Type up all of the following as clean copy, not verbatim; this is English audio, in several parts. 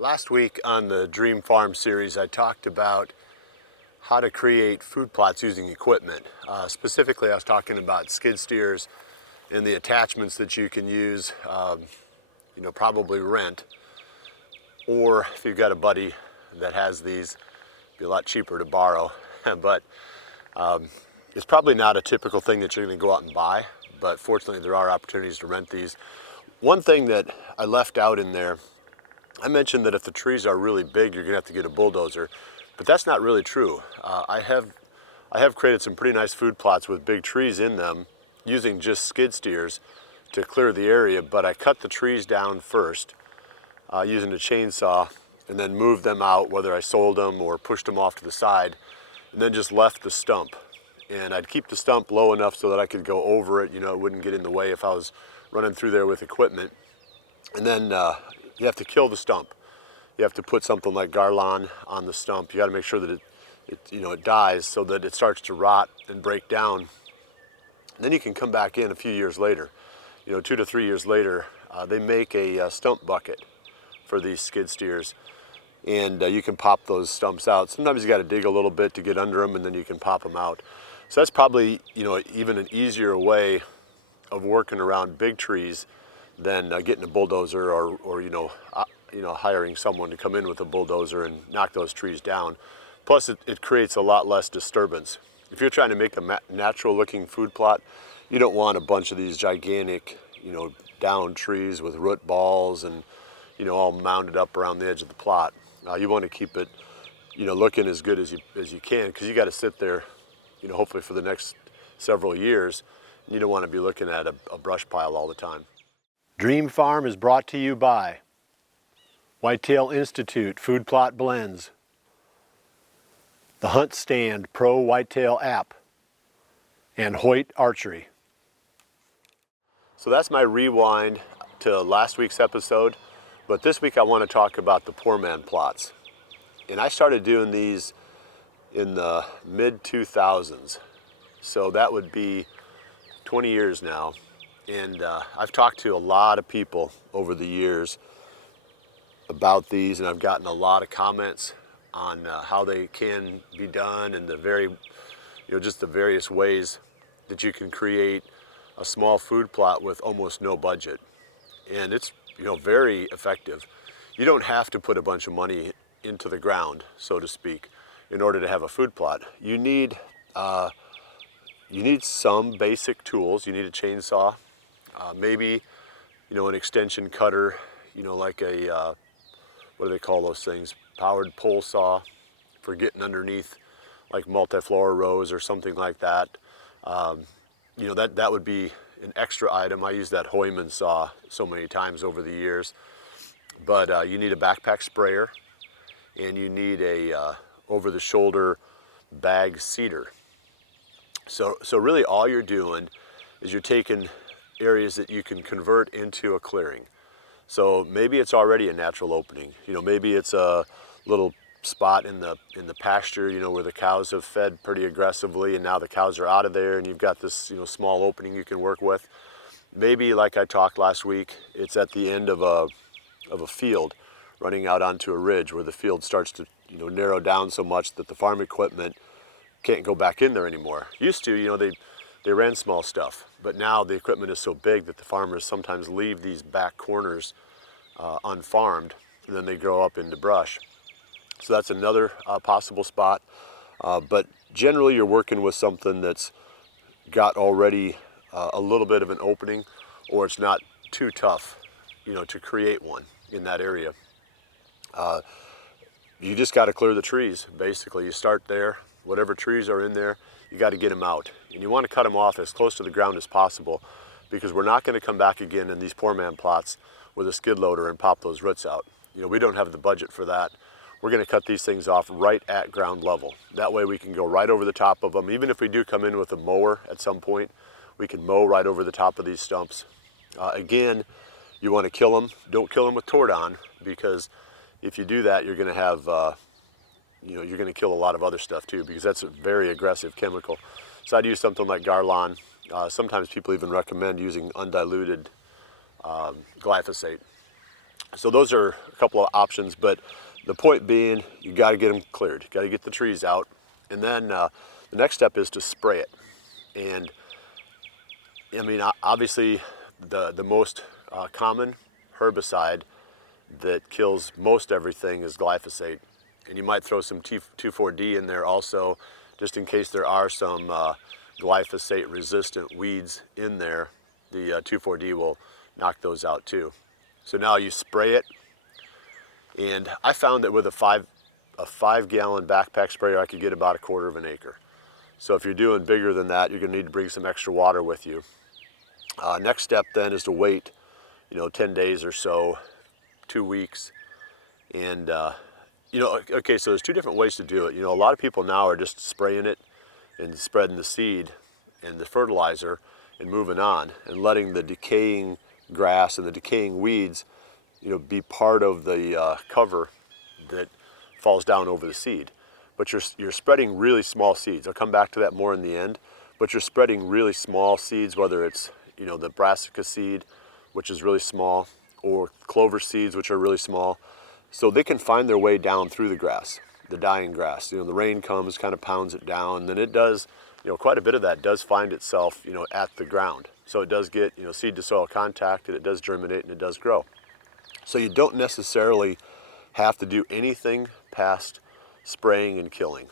Last week on the Dream Farm series, I talked about how to create food plots using equipment. Specifically, I was talking about skid steers and the attachments that you can use, probably rent, or if you've got a buddy that has these, it'd be a lot cheaper to borrow. But it's probably not a typical thing that you're going to go out and buy, but fortunately there are opportunities to rent these. One thing that I left out in there, I mentioned that if the trees are really big, you're gonna have to get a bulldozer, but that's not really true. I have created some pretty nice food plots with big trees in them using just skid steers to clear the area, but I cut the trees down first using a chainsaw and then moved them out, whether I sold them or pushed them off to the side, and then just left the stump. And I'd keep the stump low enough so that I could go over it, it wouldn't get in the way if I was running through there with equipment. And then you have to kill the stump. You have to put something like Garlan on the stump. You got to make sure that it dies so that it starts to rot and break down. And then you can come back in a few years later. 2 to 3 years later, they make a stump bucket for these skid steers, and you can pop those stumps out. Sometimes you got to dig a little bit to get under them, and then you can pop them out. So that's probably even an easier way of working around big trees than getting a bulldozer or hiring someone to come in with a bulldozer and knock those trees down. Plus it creates a lot less disturbance. If you're trying to make a natural looking food plot, you don't want a bunch of these gigantic down trees with root balls and all mounded up around the edge of the plot. You want to keep it looking as good as you can, because you got to sit there hopefully for the next several years. You don't want to be looking at a brush pile all the time. Dream Farm is brought to you by Whitetail Institute Food Plot Blends, the Hunt Stand Pro Whitetail app, and Hoyt Archery. So that's my rewind to last week's episode, but this week I want to talk about the poor man plots. And I started doing these in the mid-2000s, so that would be 20 years now. And I've talked to a lot of people over the years about these, and I've gotten a lot of comments on how they can be done and just the various ways that you can create a small food plot with almost no budget. And it's very effective. You don't have to put a bunch of money into the ground, so to speak, in order to have a food plot. You need some basic tools. You need a chainsaw. Maybe, an extension cutter, like a, what do they call those things? Powered pole saw for getting underneath like multiflora rows or something like that. That would be an extra item. I use that Heumann saw so many times over the years. But you need a backpack sprayer, and you need a over-the-shoulder bag seeder. So really all you're doing is you're taking areas that you can convert into a clearing. So maybe it's already a natural opening. Maybe it's a little spot in the pasture, where the cows have fed pretty aggressively, and now the cows are out of there, and you've got this small opening you can work with. Maybe, like I talked last week, it's at the end of a field running out onto a ridge where the field starts to narrow down so much that the farm equipment can't go back in there anymore. Used to, they ran small stuff, but now the equipment is so big that the farmers sometimes leave these back corners unfarmed, and then they grow up into brush. So that's another possible spot. But generally you're working with something that's got already a little bit of an opening, or it's not too tough, to create one in that area. You just got to clear the trees, basically. You start there. Whatever trees are in there, you got to get them out. And you want to cut them off as close to the ground as possible, because we're not going to come back again in these poor man plots with a skid loader and pop those roots out. We don't have the budget for that. We're going to cut these things off right at ground level. That way we can go right over the top of them. Even if we do come in with a mower at some point, we can mow right over the top of these stumps. Again, you want to kill them. Don't kill them with Tordon, because if you do that, you're going to have you're going to kill a lot of other stuff too, because that's a very aggressive chemical. So I'd use something like Garlan. Sometimes people even recommend using undiluted glyphosate. So those are a couple of options, but the point being, you got to get them cleared. You got to get the trees out, and then the next step is to spray it. And I mean, obviously, the most common herbicide that kills most everything is glyphosate, and you might throw some 2,4-D in there also, just in case there are some glyphosate-resistant weeds in there. The 2,4-D will knock those out too. So now you spray it, and I found that with a 5-gallon backpack sprayer, I could get about 1/4 of an acre. So if you're doing bigger than that, you're going to need to bring some extra water with you. Next step then is to wait, 10 days or so, 2 weeks, and okay, so there's 2 different ways to do it. A lot of people now are just spraying it and spreading the seed and the fertilizer and moving on and letting the decaying grass and the decaying weeds, be part of the cover that falls down over the seed. But you're spreading really small seeds. I'll come back to that more in the end. But you're spreading really small seeds, whether it's the brassica seed, which is really small, or clover seeds, which are really small, so they can find their way down through the grass, the dying grass. The rain comes, kind of pounds it down, then it does. Quite a bit of that does find itself, at the ground. So it does get, seed to soil contact, and it does germinate and it does grow. So you don't necessarily have to do anything past spraying and killing,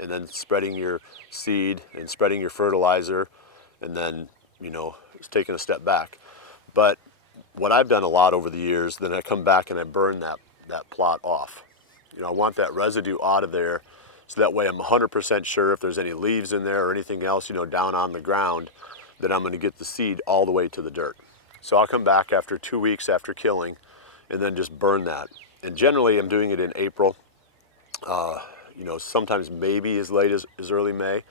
and then spreading your seed and spreading your fertilizer, and then, taking a step back. But what I've done a lot over the years, then I come back and I burn that plot off. I want that residue out of there, so that way I'm 100% sure if there's any leaves in there or anything else, down on the ground, that I'm going to get the seed all the way to the dirt. So I'll come back after 2 weeks after killing and then just burn that. And generally I'm doing it in April, sometimes maybe as late as early May,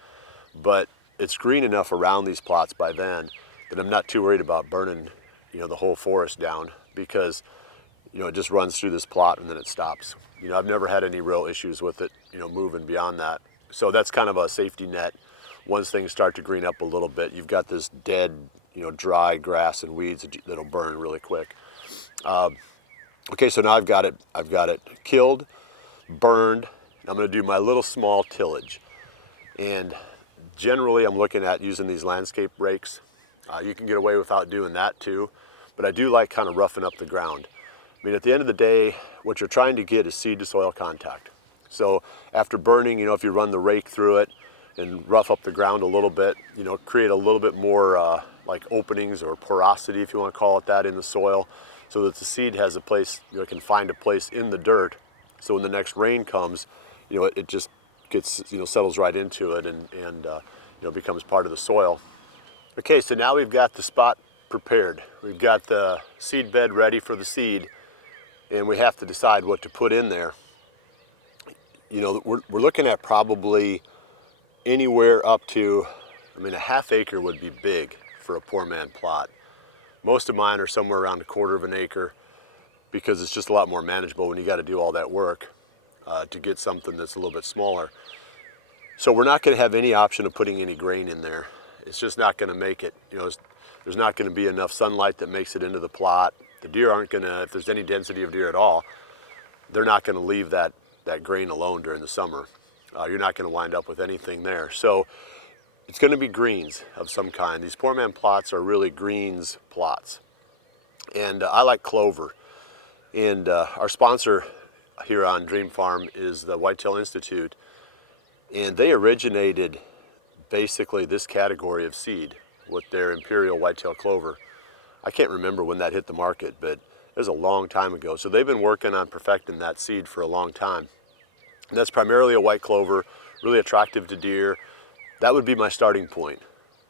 but it's green enough around these plots by then that I'm not too worried about burning, the whole forest down, because, it just runs through this plot and then it stops. I've never had any real issues with it, moving beyond that. So that's kind of a safety net. Once things start to green up a little bit, you've got this dead, dry grass and weeds that'll burn really quick. Okay, so now I've got it killed, burned. I'm going to do my little small tillage. And generally I'm looking at using these landscape rakes. You can get away without doing that too, but I do like kind of roughing up the ground. I mean, at the end of the day, what you're trying to get is seed to soil contact. So after burning, if you run the rake through it and rough up the ground a little bit, create a little bit more like openings or porosity, if you want to call it that, in the soil, so that the seed has a place, can find a place in the dirt. So when the next rain comes, it just gets, settles right into it and becomes part of the soil. Okay, so now we've got the spot prepared. We've got the seed bed ready for the seed, and we have to decide what to put in there. We're looking at probably anywhere up to, a 1/2 acre would be big for a poor man plot. Most of mine are somewhere around 1/4 of an acre, because it's just a lot more manageable when you got to do all that work to get something that's a little bit smaller. So we're not going to have any option of putting any grain in there. It's just not going to make it. There's not going to be enough sunlight that makes it into the plot. The deer aren't going to, if there's any density of deer at all, they're not going to leave that grain alone during the summer. You're not going to wind up with anything there. So it's going to be greens of some kind. These poor man plots are really greens plots. And I like clover. And our sponsor here on Dream Farm is the Whitetail Institute. And they originated basically this category of seed with their imperial whitetail clover. I can't remember when that hit the market, but it was a long time ago. So they've been working on perfecting that seed for a long time. And that's primarily a white clover, really attractive to deer. That would be my starting point,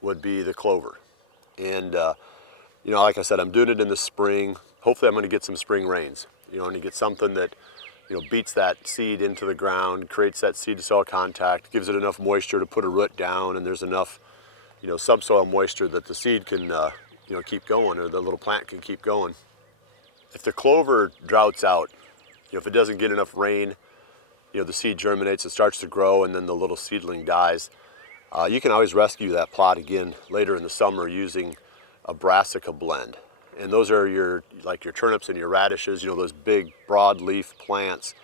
would be the clover. And like I said, I'm doing it in the spring. Hopefully I'm going to get some spring rains, and to get something that, beats that seed into the ground, creates that seed to soil contact, gives it enough moisture to put a root down, and there's enough, subsoil moisture that the seed can, keep going, or the little plant can keep going. If the clover droughts out, if it doesn't get enough rain, the seed germinates, it starts to grow, and then the little seedling dies. You can always rescue that plot again later in the summer using a brassica blend. and those are your turnips and your radishes, those big broadleaf plants,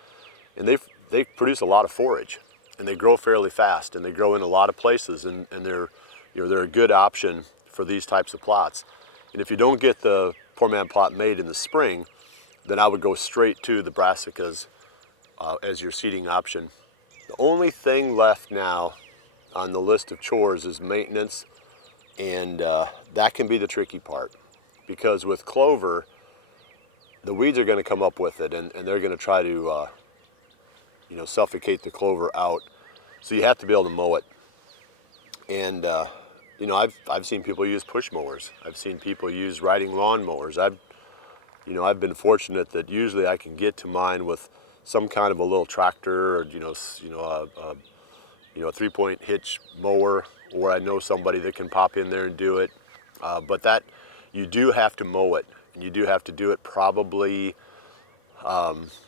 and they produce a lot of forage, and they grow fairly fast, and they grow in a lot of places, and they're a good option for these types of plots. And if you don't get the poor man plot made in the spring, then I would go straight to the brassicas as your seeding option. The only thing left now on the list of chores is maintenance, and that can be the tricky part, because with clover, the weeds are going to come up with it, and they're going to try to suffocate the clover out. So you have to be able to mow it. And I've seen people use push mowers. I've seen people use riding lawn mowers. I've been fortunate that usually I can get to mine with some kind of a little tractor, or a 3-point hitch mower, or I know somebody that can pop in there and do it. But that, you do have to mow it, and you do have to do it probably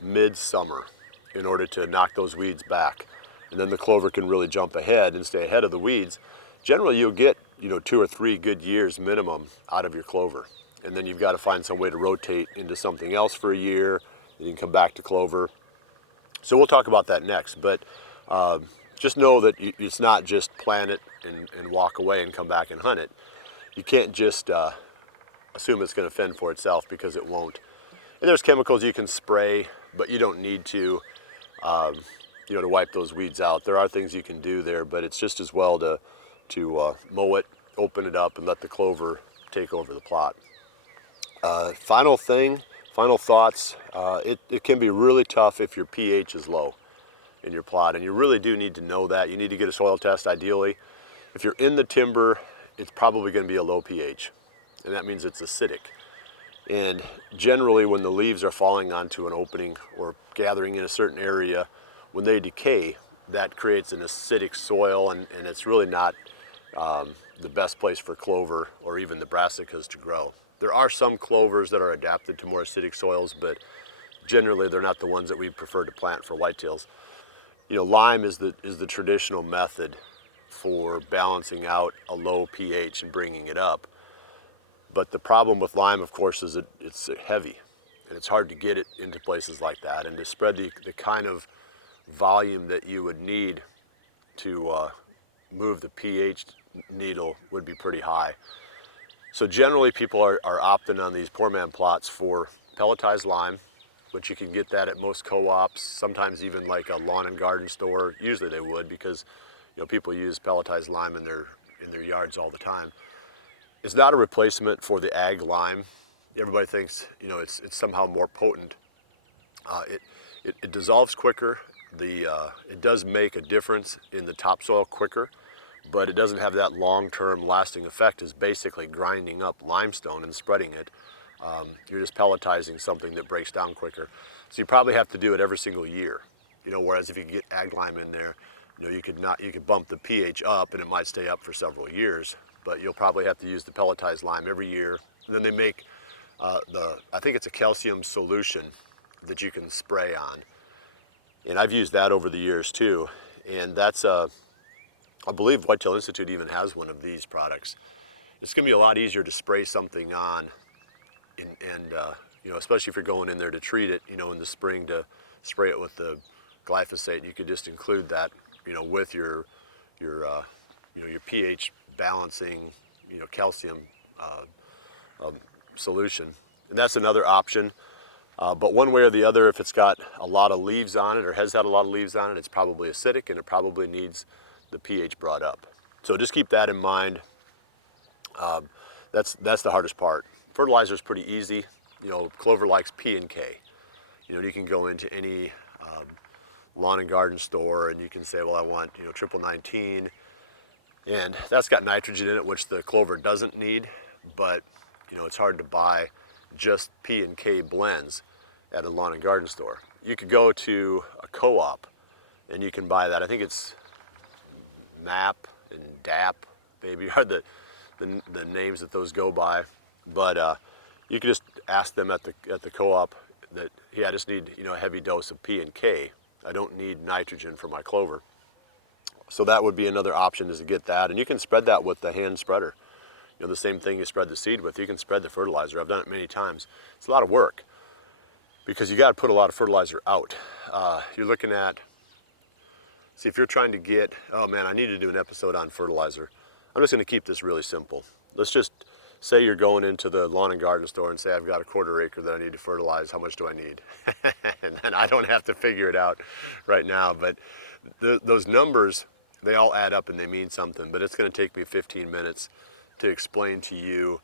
mid-summer in order to knock those weeds back. And then the clover can really jump ahead and stay ahead of the weeds. Generally, you'll get 2 or 3 good years minimum out of your clover. And then you've got to find some way to rotate into something else for a year, and you can come back to clover. So we'll talk about that next. But just know that it's not just plant it and walk away and come back and hunt it. You can't just assume it's going to fend for itself, because it won't. And there's chemicals you can spray, but you don't need to wipe those weeds out. There are things you can do there, but it's just as well to mow it, open it up, and let the clover take over the plot. Final thoughts, it can be really tough if your pH is low in your plot, and you really do need to know that. You need to get a soil test ideally. If you're in the timber, it's probably going to be a low pH, and that means it's acidic. And generally, when the leaves are falling onto an opening or gathering in a certain area, when they decay, that creates an acidic soil, and it's really not the best place for clover or even the brassicas to grow. There are some clovers that are adapted to more acidic soils, but generally they're not the ones that we prefer to plant for whitetails. Lime is the traditional method for balancing out a low pH and bringing it up. But the problem with lime, of course, is that it's heavy, and it's hard to get it into places like that. And to spread the kind of volume that you would need to move the pH needle would be pretty high. So generally people are opting on these poor man plots for pelletized lime, which you can get that at most co-ops, sometimes even like a lawn and garden store. Usually they would, because people use pelletized lime in their yards all the time. It's not a replacement for the ag lime. Everybody thinks it's somehow more potent. It dissolves quicker. It does make a difference in the topsoil quicker, but it doesn't have that long-term lasting effect as basically grinding up limestone and spreading it. You're just pelletizing something that breaks down quicker. So you probably have to do it every single year. Whereas if you could get ag lime in there, you could bump the pH up, and it might stay up for several years. But you'll probably have to use the pelletized lime every year. And then they make I think it's a calcium solution that you can spray on. And I've used that over the years too. And that's I believe Whitetail Institute even has one of these products. It's going to be a lot easier to spray something on, and especially if you're going in there to treat it, in the spring, to spray it with the glyphosate. You could just include that, with your pH balancing, calcium solution. And that's another option. But one way or the other, if it's got a lot of leaves on it, or has had a lot of leaves on it, it's probably acidic, and it probably needs the pH brought up. So just keep that in mind. That's the hardest part. Fertilizer is pretty easy. Clover likes P and K. You can go into any lawn and garden store, and you can say, well, I want triple 19, and that's got nitrogen in it, which the clover doesn't need. But it's hard to buy just P and K blends at a lawn and garden store. You could go to a co-op, and you can buy that. I think it's MAP and DAP, maybe are the names that those go by. But you could just ask them at the co-op that, yeah, I just need a heavy dose of P and K. I don't need nitrogen for my clover. So that would be another option, is to get that, and you can spread that with the hand spreader. the same thing you spread the seed with, you can spread the fertilizer. I've done it many times. It's a lot of work because you got to put a lot of fertilizer out. You're looking at, see, if you're trying to get, oh man, I need to do an episode on fertilizer. I'm just going to keep this really simple. Let's just say you're going into the lawn and garden store and say, I've got a 1/4 acre that I need to fertilize. How much do I need? And I don't have to figure it out right now, but those numbers, they all add up and they mean something. But it's going to take me 15 minutes to explain to you,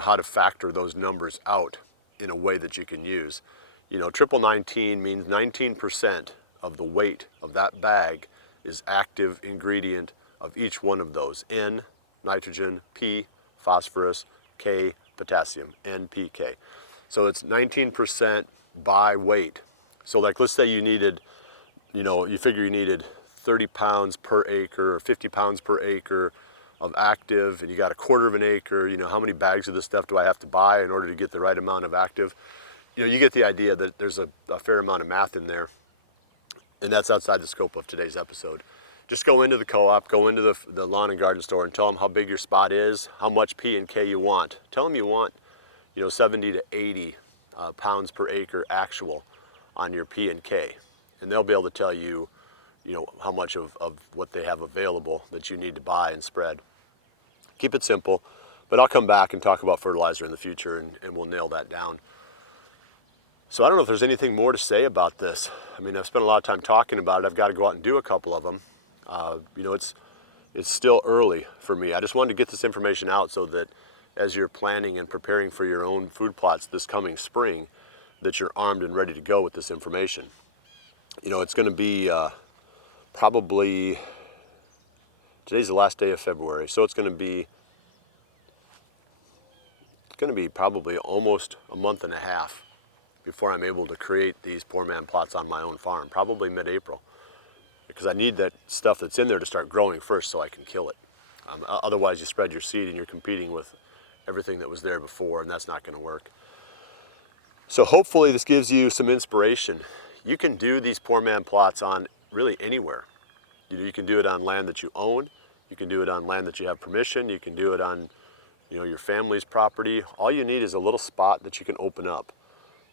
how to factor those numbers out in a way that you can use. Triple 19 means 19% of the weight of that bag is active ingredient of each one of those. N, nitrogen, P, phosphorus, K, potassium, NPK. So it's 19% by weight. So like, let's say you needed, you figure you needed 30 pounds per acre or 50 pounds per acre of active, and you got a 1/4 acre, how many bags of this stuff do I have to buy in order to get the right amount of active? You get the idea that there's a fair amount of math in there, and that's outside the scope of today's episode. Just go into the co-op, go into the lawn and garden store and tell them how big your spot is, how much P and K you want. Tell them you want, 70 to 80 pounds per acre actual on your P and K. And they'll be able to tell you, how much of what they have available that you need to buy and spread. Keep it simple, but I'll come back and talk about fertilizer in the future and we'll nail that down. So I don't know if there's anything more to say about this. I mean, I've spent a lot of time talking about it. I've got to go out and do a couple of them. It's still early for me. I just wanted to get this information out so that as you're planning and preparing for your own food plots this coming spring, that you're armed and ready to go with this information. It's going to be probably, today's the last day of February, so it's going to be probably almost a month and a half before I'm able to create these poor man plots on my own farm, probably mid-April, because I need that stuff that's in there to start growing first so I can kill it. Otherwise you spread your seed and you're competing with everything that was there before, and that's not going to work. So hopefully this gives you some inspiration. You can do these poor man plots on really anywhere. You can do it on land that you own, you can do it on land that you have permission, you can do it on your family's property. All you need is a little spot that you can open up.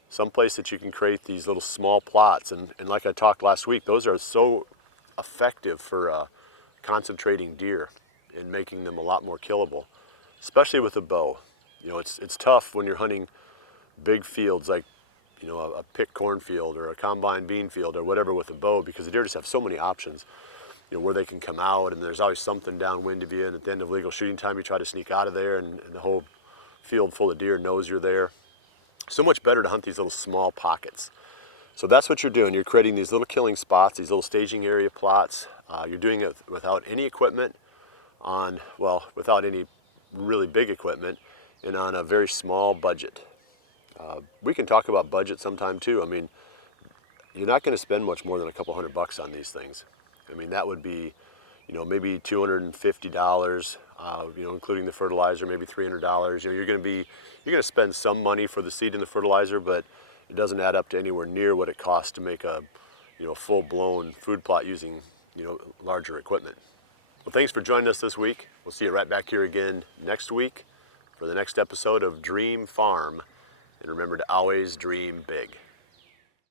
Someplace that you can create these little small plots, and like I talked last week, those are so effective for concentrating deer and making them a lot more killable, especially with a bow. It's tough when you're hunting big fields like a pick cornfield or a combine bean field or whatever with a bow, because the deer just have so many options where they can come out, and there's always something downwind of you, and at the end of legal shooting time you try to sneak out of there and the whole field full of deer knows you're there. So much better to hunt these little small pockets. So that's what you're doing. You're creating these little killing spots, these little staging area plots. You're doing it without any equipment without any really big equipment and on a very small budget. We can talk about budget sometime too. I mean, you're not going to spend much more than a couple $100 on these things. I mean, that would be, maybe $250, including the fertilizer, maybe $300. You're going to spend some money for the seed and the fertilizer, but it doesn't add up to anywhere near what it costs to make a, full-blown food plot using, larger equipment. Well, thanks for joining us this week. We'll see you right back here again next week for the next episode of Dream Farm. And remember to always dream big.